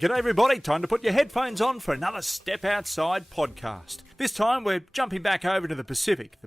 G'day everybody, time to put your headphones on for another Step Outside podcast. This time we're jumping back over to the Pacific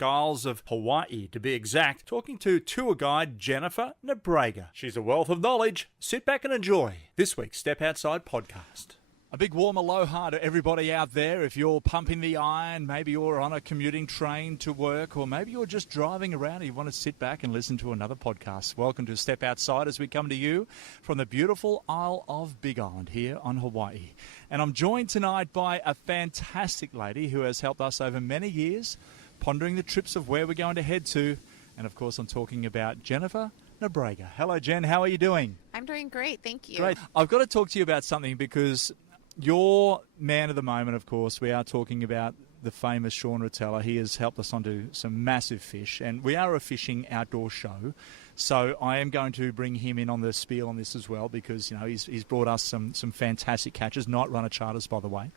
Isles of Hawaii to be exact, talking to tour guide Jennifer Nobriga. She's a wealth of knowledge. Sit back and enjoy this week's Step Outside podcast. A big warm aloha to everybody out there. If you're pumping the iron, maybe you're on a commuting train to work, or maybe you're just driving around and you want to sit back and listen to another podcast. Welcome to Step Outside as we come to you from the beautiful Isle of Big Island here on Hawaii. And I'm joined tonight by a fantastic lady who has helped us over many years, pondering the trips of where we're going to head to. And of course, I'm talking about Jennifer Nobriga. Hello, Jen. How are you doing? I'm doing great. Thank you. Great. I've got to talk to you about something because you're man of the moment, of course. We are talking about the famous Sean Rotella. He has helped us onto some massive fish, and we are a fishing outdoor show. So I am going to bring him in on the spiel on this as well because, you know, he's brought us some fantastic catches, night runner charters, by the way.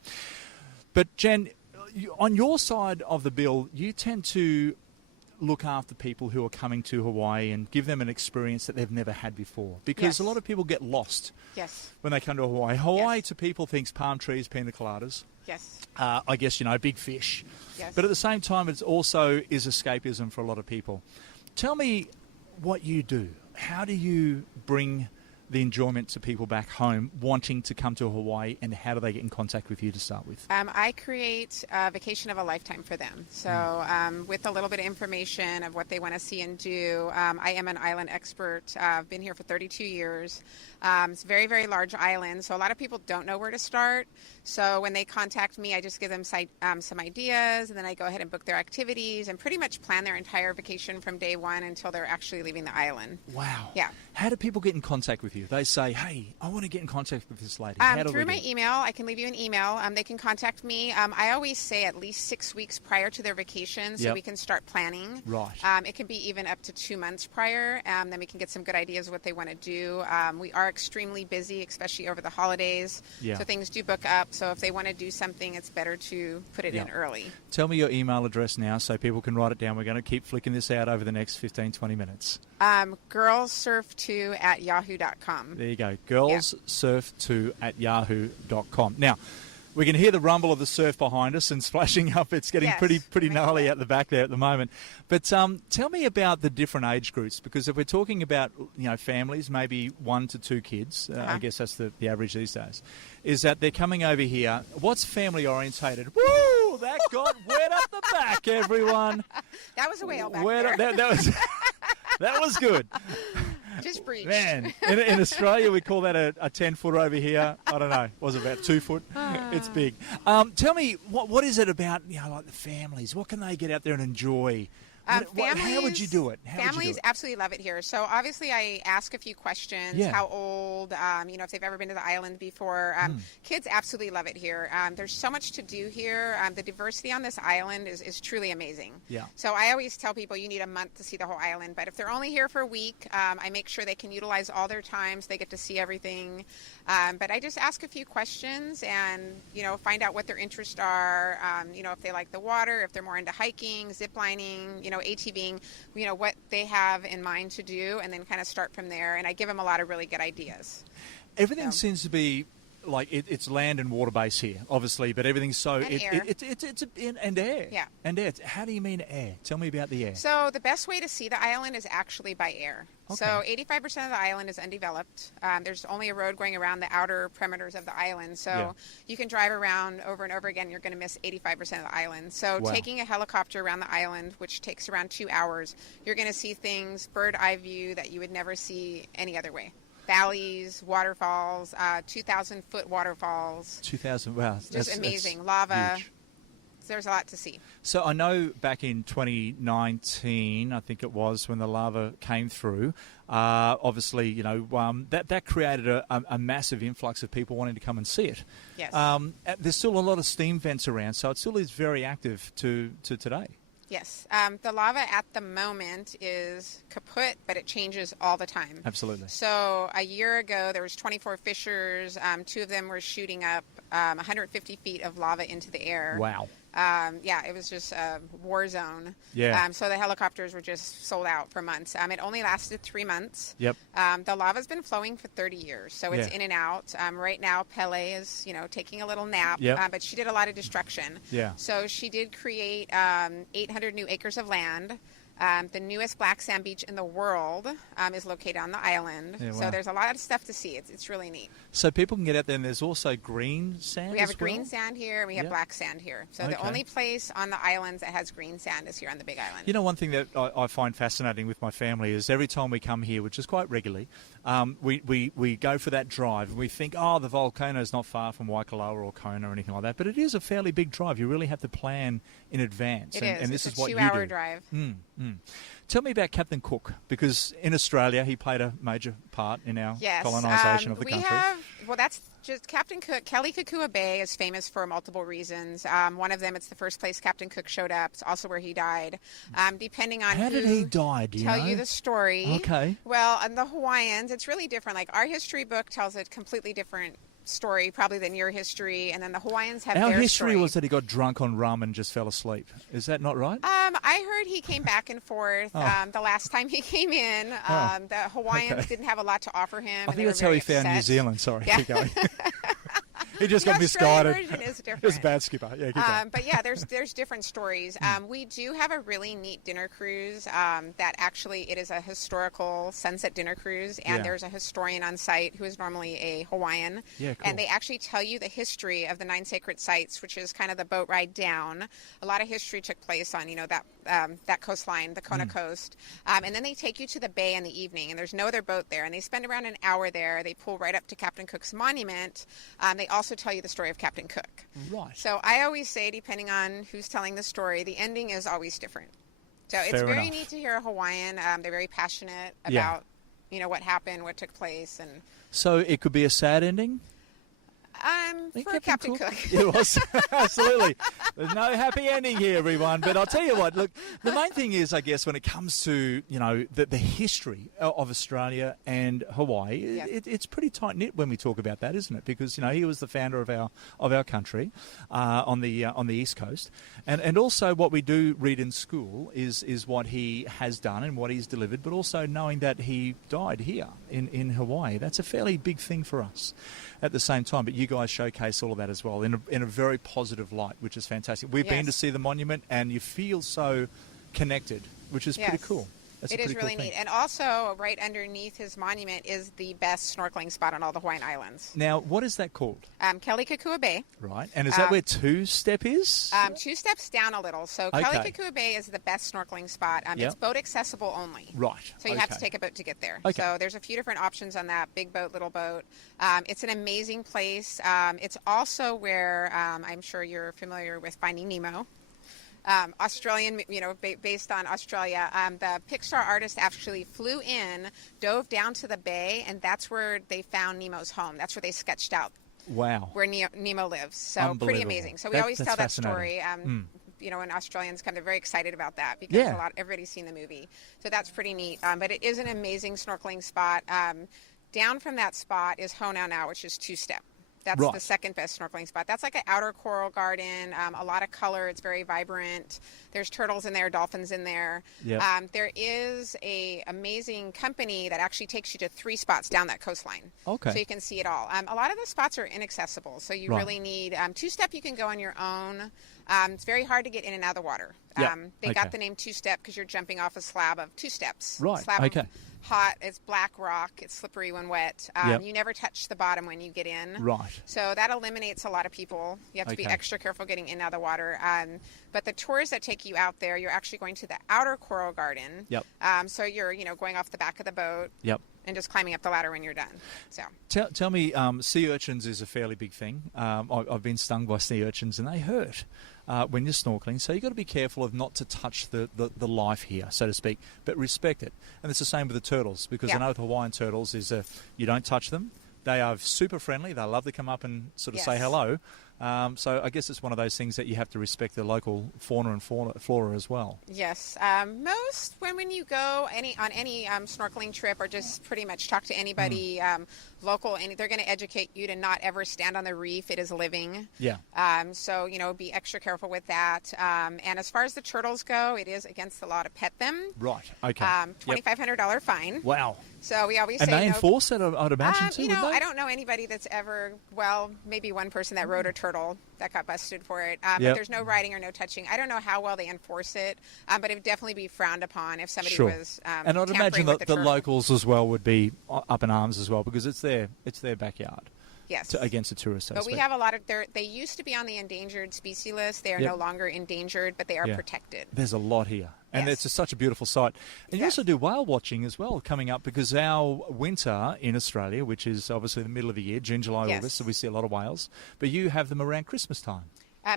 But, Jen, on your side of the bill, you tend to look after people who are coming to Hawaii and give them an experience that they've never had before. Because a lot of people get lost when they come to Hawaii. Hawaii to people thinks palm trees, pina coladas. I guess, you know, big fish. But at the same time, it also is escapism for a lot of people. Tell me what you do. How do you bring the enjoyment to people back home wanting to come to Hawaii, and how do they get in contact with you to start with? I create a vacation of a lifetime for them. So with a little bit of information of what they want to see and do. I am an island expert. I've been here for 32 years. It's a very, very large island, so a lot of people don't know where to start. So when they contact me, I just give them some ideas, and then I go ahead and book their activities and pretty much plan their entire vacation from day one until they're actually leaving the island. Wow. Yeah. How do people get in contact with you? They say, hey, I want to get in contact with this lady. Through my email. I can leave you an email. They can contact me. I always say at least 6 weeks prior to their vacation so we can start planning. Right. It can be even up to 2 months prior. Then we can get some good ideas of what they want to do. We are extremely busy, especially over the holidays. So things do book up. So if they want to do something, it's better to put it in early. Tell me your email address now so people can write it down. We're going to keep flicking this out over the next 15, 20 minutes. Girlsurf2@yahoo.com. There you go. Girlsurf2@yahoo.com. Now, we can hear the rumble of the surf behind us and splashing up. It's getting pretty gnarly out the back there at the moment. But tell me about the different age groups, because if we're talking about, you know, families, maybe 1 to 2 kids, I guess that's the average these days, is that they're coming over here. What's family orientated? Woo! That got wet up the back, everyone. That was a whale back there. That was good. Just breached. Man, in Australia, we call that a 10-footer over here. I don't know. Was it about 2 foot? It's big. Tell me, what is it about, you know, like the families? What can they get out there and enjoy? How would you do it? Families absolutely love it here. So obviously I ask a few questions. How old, you know, if they've ever been to the island before. Kids absolutely love it here. There's so much to do here. The diversity on this island is truly amazing. So I always tell people you need a month to see the whole island. But if they're only here for a week, I make sure they can utilize all their time so they get to see everything. But I just ask a few questions and, you know, find out what their interests are. You know, if they like the water, if they're more into hiking, zip lining, you know, ATVing, you know, what they have in mind to do, and then kind of start from there. And I give them a lot of really good ideas. Everything seems to be like it's land and water base here, obviously, but everything's so and air. And air. And air. How do you mean air? Tell me about the air. So the best way to see the island is actually by air. Okay. So 85% of the island is undeveloped. There's only a road going around the outer perimeters of the island. So you can drive around over and over again. You're going to miss 85% of the island. So taking a helicopter around the island, which takes around 2 hours, you're going to see things, bird eye view, that you would never see any other way. Valleys, waterfalls, 2,000-foot waterfalls. 2,000, wow. Just amazing. Lava. Huge. There's a lot to see. So I know back in 2019, I think it was, when the lava came through, obviously, you know, that created a massive influx of people wanting to come and see it. Yes. There's still a lot of steam vents around, so it still is very active to today. Yes. The lava at the moment is kaput, but it changes all the time. Absolutely. So a year ago, there was 24 fissures. 2 of them were shooting up 150 feet of lava into the air. Wow. It was just a war zone. Yeah. So the helicopters were just sold out for months. It only lasted 3 months. Yep. The lava's been flowing for 30 years, so it's in and out. Right now, Pele is, taking a little nap, but she did a lot of destruction. Yeah. So she did create 800 new acres of land. The newest black sand beach in the world is located on the island. Yeah, wow. So there's a lot of stuff to see. It's really neat. So people can get out there, and there's also green sand. We have green sand here, and we have black sand here. So the only place on the islands that has green sand is here on the Big Island. You know, one thing that I find fascinating with my family is every time we come here, which is quite regularly, we go for that drive, and we think, the volcano is not far from Waikoloa or Kona or anything like that. But it is a fairly big drive. You really have to plan in advance. It is. And this it's is what a you 2-hour do. drive. Tell me about Captain Cook, because in Australia he played a major part in our colonisation of the country. That's just Captain Cook. Kealakekua Bay is famous for multiple reasons. One of them, it's the first place Captain Cook showed up. It's also where he died. Depending on how did he die? Do you know? Tell you the story. Okay. Well, and the Hawaiians, it's really different. Like our history book tells a completely different story probably than your history, and then the Hawaiians have our their history story. Was that he got drunk on rum and just fell asleep. Is that not right? I heard he came back and forth. The last time he came in, the Hawaiians didn't have a lot to offer him. I think that's how he found New Zealand. Sorry, keep going. He just got misguided. Version is different. It was a bad skipper. Yeah, keep going. But yeah, there's different stories. We do have a really neat dinner cruise that actually it is a historical sunset dinner cruise, and there's a historian on site who is normally a Hawaiian. Yeah, cool. And they actually tell you the history of the 9 sacred sites, which is kind of the boat ride down. A lot of history took place on that coastline, the Kona coast, and then they take you to the bay in the evening, and there's no other boat there, and they spend around an hour there. They pull right up to Captain Cook's monument. They also tell you the story of Captain Cook. Right. So I always say, depending on who's telling the story, the ending is always different. So it's very neat to hear a Hawaiian. They're very passionate about, what happened, what took place, and so it could be a sad ending. For Captain Cook. It was. Absolutely. There's no happy ending here, everyone. But I'll tell you what, look, the main thing is, I guess, when it comes to, the history of Australia and Hawaii, it's pretty tight-knit when we talk about that, isn't it? Because, he was the founder of our country on the East Coast. And also what we do read in school is what he has done and what he's delivered, but also knowing that he died here in Hawaii. That's a fairly big thing for us at the same time. But you guys showcase all of that as well in a very positive light, which is fantastic. We've been to see the monument, and you feel so connected, which is pretty cool. It is really neat. And also, right underneath his monument is the best snorkeling spot on all the Hawaiian Islands. Now, what is that called? Kealakekua Bay. Right. And is that where Two Step is? 2 steps down a little. So Kealakekua Bay is the best snorkeling spot. It's boat accessible only. Right. So you have to take a boat to get there. Okay. So there's a few different options on that, big boat, little boat. It's an amazing place. It's also where I'm sure you're familiar with Finding Nemo. Australian, based on Australia. The Pixar artist actually flew in, dove down to the bay, and that's where they found Nemo's home. That's where they sketched out where Nemo lives. So pretty amazing. So we always tell that story. When Australians come, they're very excited about that because everybody's seen the movie. So that's pretty neat. But it is an amazing snorkeling spot. Down from that spot is Honau, which is 2 Step. That's the second best snorkeling spot. That's like an outer coral garden, a lot of color. It's very vibrant. There's turtles in there, dolphins in there. Yep. There is a amazing company that actually takes you to 3 spots down that coastline. Okay. So you can see it all. A lot of the spots are inaccessible, so you really need 2 Step. You can go on your own. It's very hard to get in and out of the water. They got the name 2 Step because you're jumping off a slab of 2 steps. Right. Slab of hot, it's black rock, it's slippery when wet. You never touch the bottom when you get in. Right. So that eliminates a lot of people. You have to be extra careful getting in and out of the water. But the tours that take you out there, you're actually going to the outer coral garden. Yep. So you're, going off the back of the boat. Yep. And just climbing up the ladder when you're done. So tell me, sea urchins is a fairly big thing. I've been stung by sea urchins, and they hurt when you're snorkeling. So you've got to be careful of not to touch the life here, so to speak, but respect it. And it's the same with the turtles, because I know with Hawaiian turtles is you don't touch them. They are super friendly. They love to come up and sort of say hello. So I guess it's one of those things that you have to respect the local fauna and flora as well. Yes. Most when you go on any snorkeling trip, or just pretty much talk to anybody local, and they're going to educate you to not ever stand on the reef. It is living. Yeah. So, be extra careful with that. And as far as the turtles go, it is against the law to pet them. Right. Okay. $2,500 fine. Wow. So we always and say they enforce that, I'd imagine, too, would they? I don't know anybody that's ever, maybe one person that rode a turtle that got busted for it. But there's no riding or no touching. I don't know how well they enforce it, but it would definitely be frowned upon if somebody was and I'd imagine that the locals as well would be up in arms as well, because it's their backyard. Yes. Against the tourists. But we have a lot of, they used to be on the endangered species list. They are no longer endangered, but they are protected. There's a lot here. And it's such a beautiful sight. And you also do whale watching as well coming up, because our winter in Australia, which is obviously the middle of the year, June, July, August, so we see a lot of whales. But you have them around Christmas time.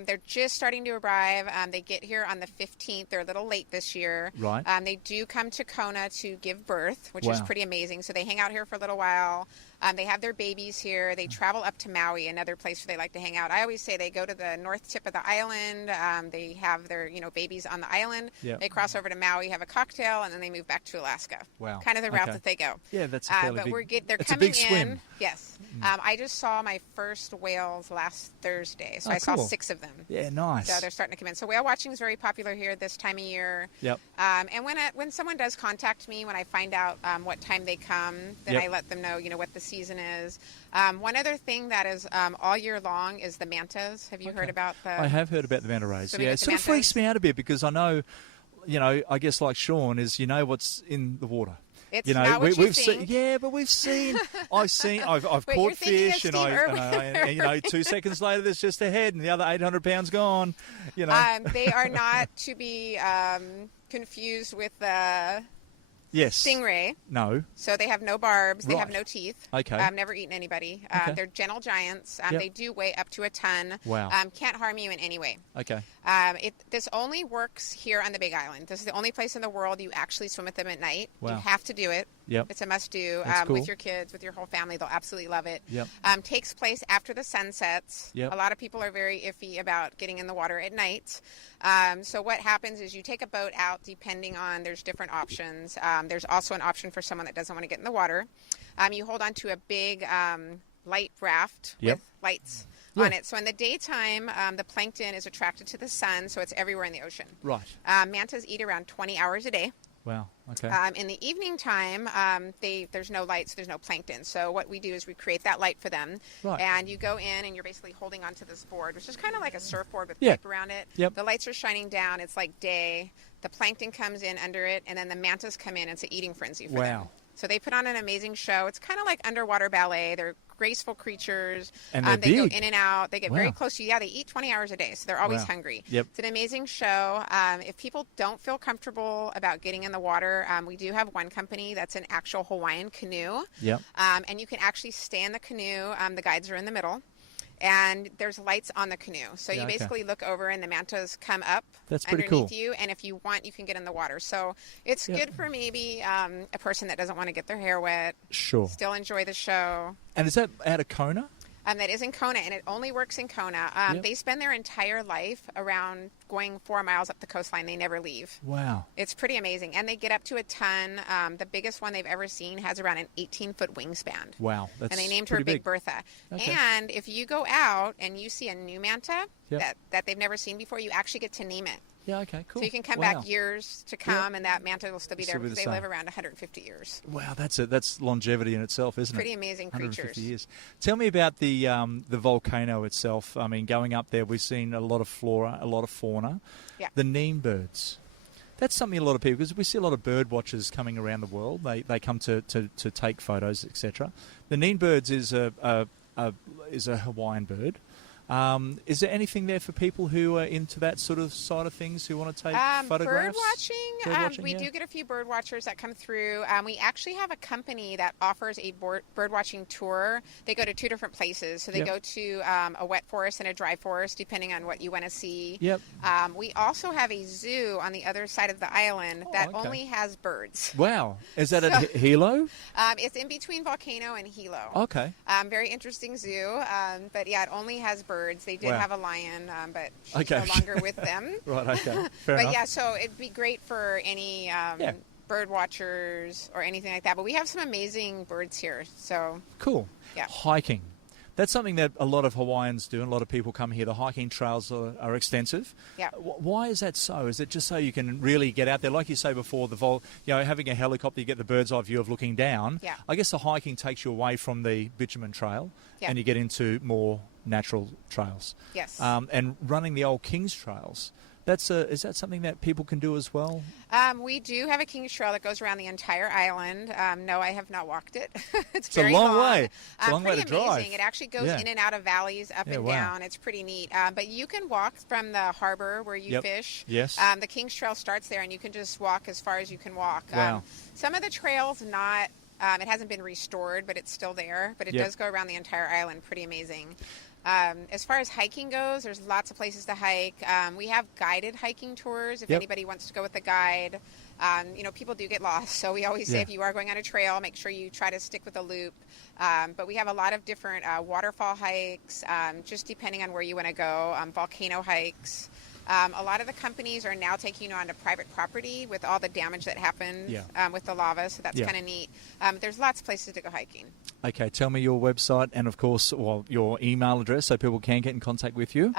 They're just starting to arrive. They get here on the 15th. They're a little late this year. Right. They do come to Kona to give birth, which is pretty amazing. So they hang out here for a little while. They have their babies here. They travel up to Maui, another place where they like to hang out. I always say they go to the north tip of the island. They have their babies on the island. Yep. They cross over to Maui, have a cocktail, and then they move back to Alaska. Wow. Kind of the route that they go. Yeah, that's a fairly they're it's coming a big swim. in. Yes. I just saw my first whales last Thursday, so I saw 6 of them. Yeah, nice. So they're starting to come in. So whale watching is very popular here this time of year. Yep. And when someone does contact me, when I find out what time they come, then I let them know, what the season is. One other thing that is all year long is the mantas. Have you heard about the? I have heard about the manta rays. Yeah, it sort of freaks me out a bit, because I know, I guess like Sean is, what's in the water. It's not what you think. But we've seen. I've caught fish, and 2 seconds later there's just a head, and the other 800 pounds gone. They are not to be confused with the stingray. No. So they have no barbs. They have no teeth. Okay. Never eaten anybody. They're gentle giants. They do weigh up to a ton. Wow. Can't harm you in any way. Okay. This only works here on the Big Island. This is the only place in the world you actually swim with them at night. Wow. You have to do it. Yep. It's a must-do Cool. with your kids, with your whole family. They'll absolutely love it. Yep. Takes place after the sun sets. Yep. A lot of people are very iffy about getting in the water at night. So what happens is you take a boat out, depending on, there's different options. There's also an option for someone that doesn't want to get in the water. You hold on to a big light raft with lights on it. So in the daytime, the plankton is attracted to the sun, so it's everywhere in the ocean. Right. Mantas eat around 20 hours a day. Wow. Okay. In the evening time, there's no lights, there's no plankton. So what we do is we create that light for them. Right. And you go in and you're basically holding onto this board, which is kind of like a surfboard with pipe around it. Yep. The lights are shining down. It's like day. The plankton comes in under it, and then the mantas come in. It's an eating frenzy for them. So they put on an amazing show. It's kind of like underwater ballet. They're graceful creatures. And they go in and out. They get very close to you. Yeah, they eat 20 hours a day, so they're always hungry. Yep. It's an amazing show. If people don't feel comfortable about getting in the water, we do have one company that's an actual Hawaiian canoe. Yep. And you can actually stay in the canoe. The guides are in the middle. And there's lights on the canoe. So you basically look over and the mantas come up underneath you. And if you want, you can get in the water. So it's good for maybe a person that doesn't want to get their hair wet. Sure. Still enjoy the show. And is that out of Kona? That is in Kona, and it only works in Kona. They spend their entire life around going 4 miles up the coastline. They never leave. Wow. It's pretty amazing. And they get up to a ton. The biggest one they've ever seen has around an 18-foot wingspan. Wow. That's and they named her Big Bertha. Okay. And if you go out and you see a new manta that they've never seen before, you actually get to name it. Yeah, okay, cool. So you can come back years to come, and that manta will still be there because they live around 150 years. Wow, that's longevity in itself, isn't it? Pretty amazing creatures. 150 years. Tell me about the volcano itself. I mean, going up there, we've seen a lot of flora, a lot of fauna. Yeah. The neem birds. That's something a lot of people, because we see a lot of bird watchers coming around the world. They come to take photos, etc. The neem birds is a Hawaiian bird. Is there anything there for people who are into that sort of side of things, who want to take photographs? Bird watching, we do get a few bird watchers that come through. We actually have a company that offers a bird watching tour. They go to 2 different places. So they go to a wet forest and a dry forest, depending on what you want to see. Yep. We also have a zoo on the other side of the island that only has birds. Wow. Is that at Hilo? It's in between Volcano and Hilo. Okay. Very interesting zoo. But yeah, it only has birds. birds. They did have a lion, but she's okay. no longer with them. Right, okay. Fair but enough. yeah, so it'd be great for any bird watchers or anything like that. But we have some amazing birds here. So cool. Yeah. Hiking. That's something that a lot of Hawaiians do, and a lot of people come here. The hiking trails are extensive. Yeah. Why is that so? Is it just so you can really get out there? Like you say before, having a helicopter, you get the bird's eye view of looking down. Yeah. I guess the hiking takes you away from the bitumen trail, Yeah. and you get into more natural trails. Yes. And running the old King's trails. Is that something that people can do as well? We do have a King's Trail that goes around the entire island. No, I have not walked it. it's a very long way. It's a long way to pretty amazing. drive. It actually goes in and out of valleys, up and down. It's pretty neat. But you can walk from the harbor where you fish. Yes. The King's Trail starts there, and you can just walk as far as you can walk. Wow. Some of the trails not. It hasn't been restored, but it's still there. But it does go around the entire island. Pretty amazing. As far as hiking goes, there's lots of places to hike. We have guided hiking tours if anybody wants to go with a guide. People do get lost, so we always say if you are going on a trail, make sure you try to stick with a loop. But we have a lot of different waterfall hikes, just depending on where you want to go, volcano hikes. A lot of the companies are now taking you onto private property with all the damage that happened with the lava, so that's kind of neat. There's lots of places to go hiking. Okay, tell me your website and, of course, your email address so people can get in contact with you.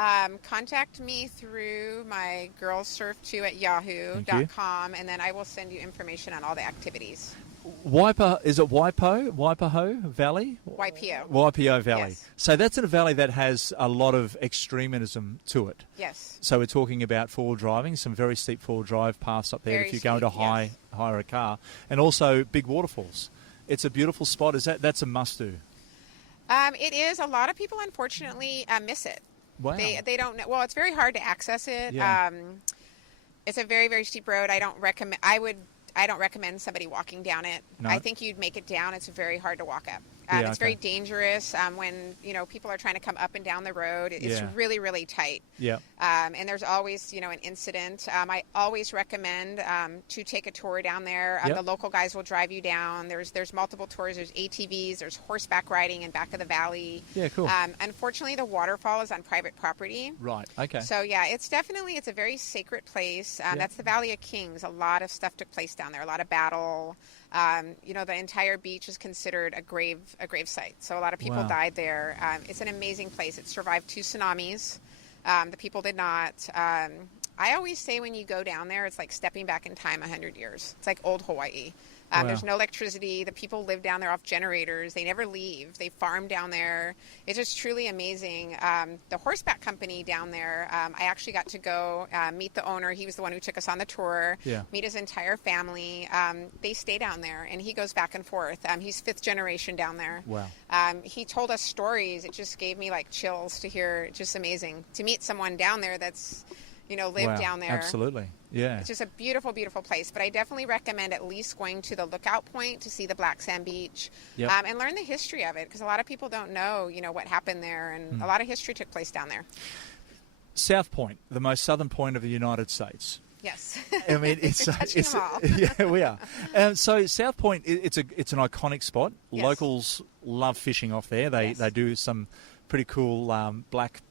Contact me through my girlsurf2 at yahoo.com, and then I will send you information on all the activities. Is it Waipaho Valley? Waipaho Valley. Yes. So that's in a valley that has a lot of extremism to it. Yes. So we're talking about four-wheel driving, some very steep four-wheel drive paths up there if you're going to hire a car, and also big waterfalls. It's a beautiful spot. That's a must-do? It is. A lot of people, unfortunately, miss it. Wow. They don't know. Well, it's very hard to access it. Yeah. It's a very, very steep road. I don't recommend somebody walking down it. No. I think you'd make it down. It's very hard to walk up. It's very dangerous when people are trying to come up and down the road. It's really, really tight. Yeah. And there's always an incident. I always recommend to take a tour down there. The local guys will drive you down. There's multiple tours. There's ATVs. There's horseback riding in back of the valley. Yeah, cool. Unfortunately, the waterfall is on private property. Right. Okay. So it's a very sacred place. That's the Valley of Kings. A lot of stuff took place down there. A lot of battle. The entire beach is considered a grave site. So a lot of people died there. It's an amazing place. It survived 2 tsunamis. The people did not. I always say when you go down there, it's like stepping back in time 100 years. It's like old Hawaii. There's no electricity. The people live down there off generators. They never leave. They farm down there. It's just truly amazing. The horseback company down there, I actually got to go meet the owner. He was the one who took us on the tour, meet his entire family. They stay down there, and he goes back and forth. He's 5th generation down there. Wow. He told us stories. It just gave me like chills to hear. Just amazing to meet someone down there that's lived down there. Absolutely. Yeah. It's just a beautiful, beautiful place. But I definitely recommend at least going to the lookout point to see the black sand beach and learn the history of it, because a lot of people don't know, what happened there, and a lot of history took place down there. South Point, the most southern point of the United States. Yes. I mean, it's touching them all. Yeah, we are. So South Point, it's an iconic spot. Yes. Locals love fishing off there. They do some pretty cool black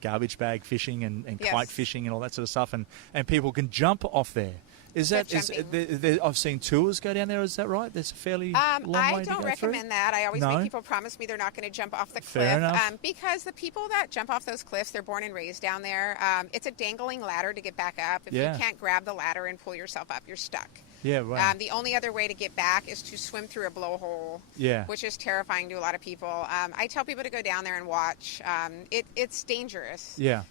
garbage bag fishing and kite fishing and all that sort of stuff, and people can jump off there. I've seen tours go down there. Is that right? There's a fairly long way to go I don't recommend that. I always make people promise me they're not going to jump off the cliff. Fair enough. Because the people that jump off those cliffs, they're born and raised down there. It's a dangling ladder to get back up. If you can't grab the ladder and pull yourself up, you're stuck. Yeah, right. The only other way to get back is to swim through a blowhole, which is terrifying to a lot of people. I tell people to go down there and watch. It's dangerous. Yeah.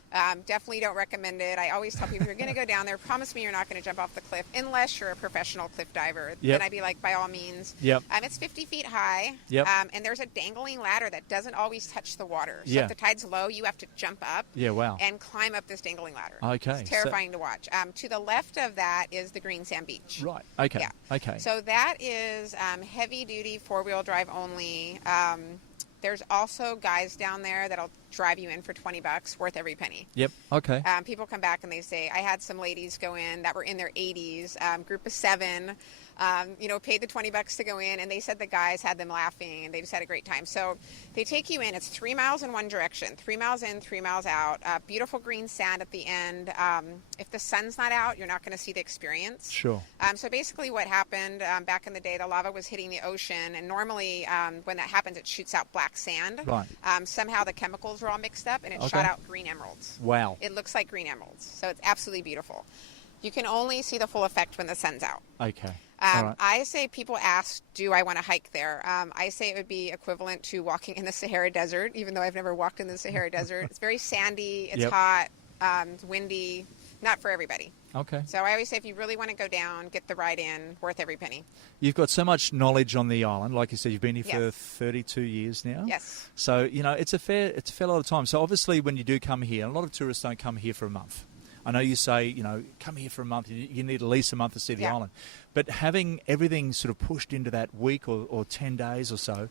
Definitely don't recommend it. I always tell people, if you're going to go down there, promise me you're not going to jump off the cliff unless you're a professional cliff diver. Then I'd be like, by all means. Yep. It's 50 feet high, and there's a dangling ladder that doesn't always touch the water. So if the tide's low, you have to jump up and climb up this dangling ladder. Okay. It's terrifying to watch. To the left of that is the green sand beach. Right. Okay. Yeah. Okay. So that is heavy-duty four-wheel drive only. There's also guys down there that'll drive you in for $20, worth every penny. Yep. Okay. People come back and they say, I had some ladies go in that were in their 80s, group of 7. paid the $20 to go in, and they said the guys had them laughing, and they just had a great time. So they take you in. It's 3 miles in one direction, 3 miles in, 3 miles out. Beautiful green sand at the end. If the sun's not out, you're not going to see the experience. Sure. So basically what happened back in the day, the lava was hitting the ocean, and normally when that happens, it shoots out black sand. Right. Somehow the chemicals were all mixed up, and it shot out green emeralds. Wow. It looks like green emeralds, so it's absolutely beautiful. You can only see the full effect when the sun's out. Okay. I say people ask, do I want to hike there? I say it would be equivalent to walking in the Sahara Desert, even though I've never walked in the Sahara Desert. It's very sandy, it's hot, it's windy, not for everybody. Okay. So I always say if you really want to go down, get the ride in, worth every penny. You've got so much knowledge on the island. Like you said, you've been here for 32 years now. Yes. So, it's a fair lot of time. So obviously when you do come here, a lot of tourists don't come here for a month. I know you say, come here for a month. You need at least a month to see the island. But having everything sort of pushed into that week or 10 days or so,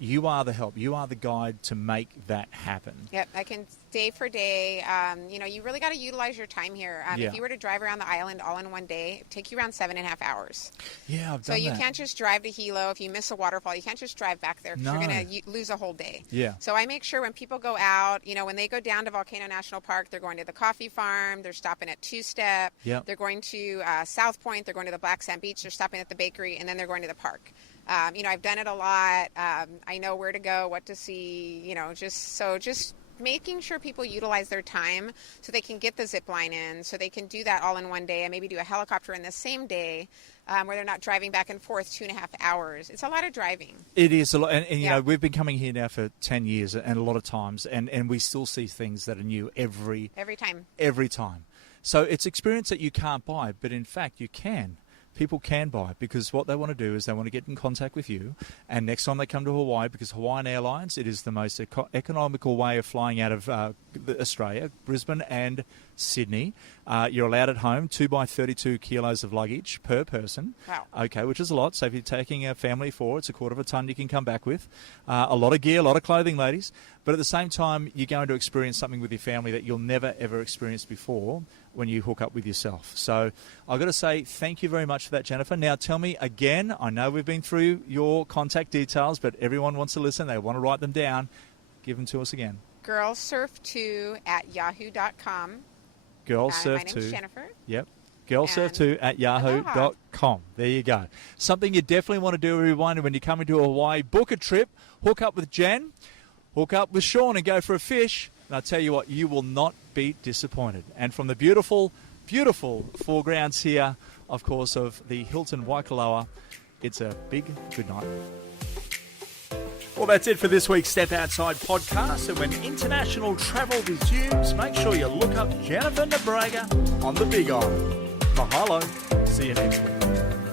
you are the help. You are the guide to make that happen. Yep, I can day for day. You really got to utilize your time here. If you were to drive around the island all in one day, it'd take you around 7.5 hours. Yeah, I've done that. So you can't just drive to Hilo. If you miss a waterfall, you can't just drive back there because you're going to lose a whole day. Yeah. So I make sure when people go out, when they go down to Volcano National Park, they're going to the coffee farm, they're stopping at Two Step, they're going to South Point, they're going to the Black Sand Beach, they're stopping at the bakery, and then they're going to the park. I've done it a lot. I know where to go, what to see, just making sure people utilize their time so they can get the zip line in, so they can do that all in one day and maybe do a helicopter in the same day where they're not driving back and forth 2.5 hours. It's a lot of driving. It is a lot. And we've been coming here now for 10 years and a lot of times, and we still see things that are new every time. Every time. So it's experience that you can't buy, but in fact you can. People can buy because what they want to do is they want to get in contact with you, and next time they come to Hawaii, because Hawaiian Airlines, it is the most economical way of flying out of Australia, Brisbane and Sydney. You're allowed at home 2 by 32 kilos of luggage per person. Wow. Okay, which is a lot. So if you're taking a family of 4, it's 1/4 ton you can come back with. A lot of gear, a lot of clothing, ladies. But at the same time, you're going to experience something with your family that you'll never, ever experience before when you hook up with yourself. So I've got to say thank you very much for that, Jennifer. Now tell me again, I know we've been through your contact details, but everyone wants to listen. They want to write them down. Give them to us again. girlsurf2@yahoo.com. Girlsurf2. My name's Jennifer. Yep. Girlsurf2@yahoo.com. There you go. Something you definitely want to do, everyone, when you come into Hawaii. Book a trip, hook up with Jen, hook up with Sean and go for a fish. And I'll tell you what, you will not be disappointed. And from the beautiful, beautiful foregrounds here, of course, of the Hilton Waikoloa, it's a big good night. Well, that's it for this week's Step Outside podcast. And when international travel resumes, make sure you look up Jennifer Nobriga on the Big Island. Mahalo. See you next week.